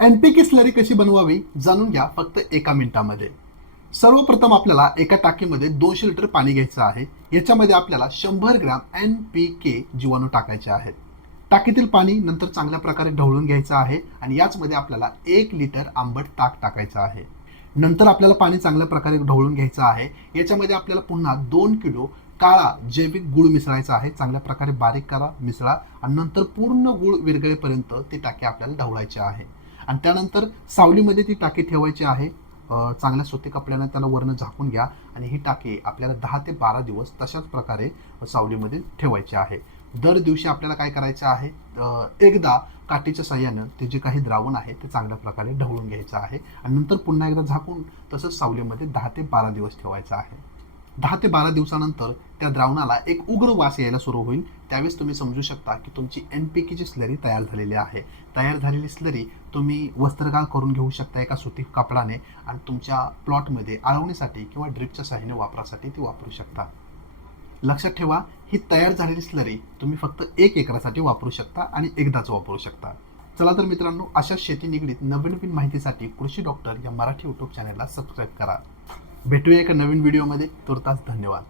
NPK slurry कशी बनवावी जाणून घ्या फक्त एका मिनिटामध्ये. सर्वप्रथम आपल्याला एका टाकीमध्ये दोनशे लिटर पाणी घ्यायचं आहे. याच्यामध्ये आपल्याला शंभर ग्रॅम एन पी के जीवाणू टाकायचे आहेत. टाकीतील पाणी नंतर चांगल्या प्रकारे ढवळून घ्यायचं आहे आणि याचमध्ये आपल्याला एक लिटर आंबट ताक टाकायचं आहे. नंतर आपल्याला पाणी चांगल्या प्रकारे ढवळून घ्यायचं आहे. याच्यामध्ये आपल्याला पुन्हा दोन किलो काळा जैविक गुळ मिसळायचा आहे. चांगल्या प्रकारे बारीक करा मिसळा आणि नंतर पूर्ण गुळ विरगळेपर्यंत ती टाकी आपल्याला ढवळायची आहे. आणि त्यानंतर सावलीमध्ये ती टाकी ठेवायची आहे. चांगल्या सुती कपड्यानं त्याला वरनं झाकून घ्या आणि ही टाकी आपल्याला दहा ते बारा दिवस तशाच प्रकारे सावलीमध्ये ठेवायची आहे. दर दिवशी आपल्याला काय करायचं आहे? एकदा काठीच्या सहाय्यानं ते जे काही द्रावण आहे ते चांगल्या प्रकारे ढवळून घ्यायचं आहे आणि नंतर पुन्हा एकदा झाकून तसंच सावलीमध्ये दहा ते बारा दिवस ठेवायचं आहे. दहा ते बारा दिवसानंतर त्या द्रावणाला एक उग्र वास यायला सुरू होईल. त्यावेळेस तुम्ही समजू शकता की तुमची एन पी केची स्लरी तयार झालेली आहे. तयार झालेली स्लरी तुम्ही वस्त्रगाळ करून घेऊ शकता एका सुती कापडाने आणि तुमच्या प्लॉटमध्ये आळवणीसाठी किंवा ड्रिपच्या साह्याने वापरासाठी ती वापरू शकता. लक्षात ठेवा ही तयार झालेली स्लरी तुम्ही फक्त एक एकरासाठी वापरू शकता आणि एकदाच वापरू शकता. चला तर मित्रांनो अशा शेती निगडीत नवीन नवीन माहितीसाठी कृषी डॉक्टर या मराठी यूट्यूब चॅनलला सबस्क्राईब करा. भेटूया एका नवीन व्हिडिओमध्ये तुर्तास धन्यवाद.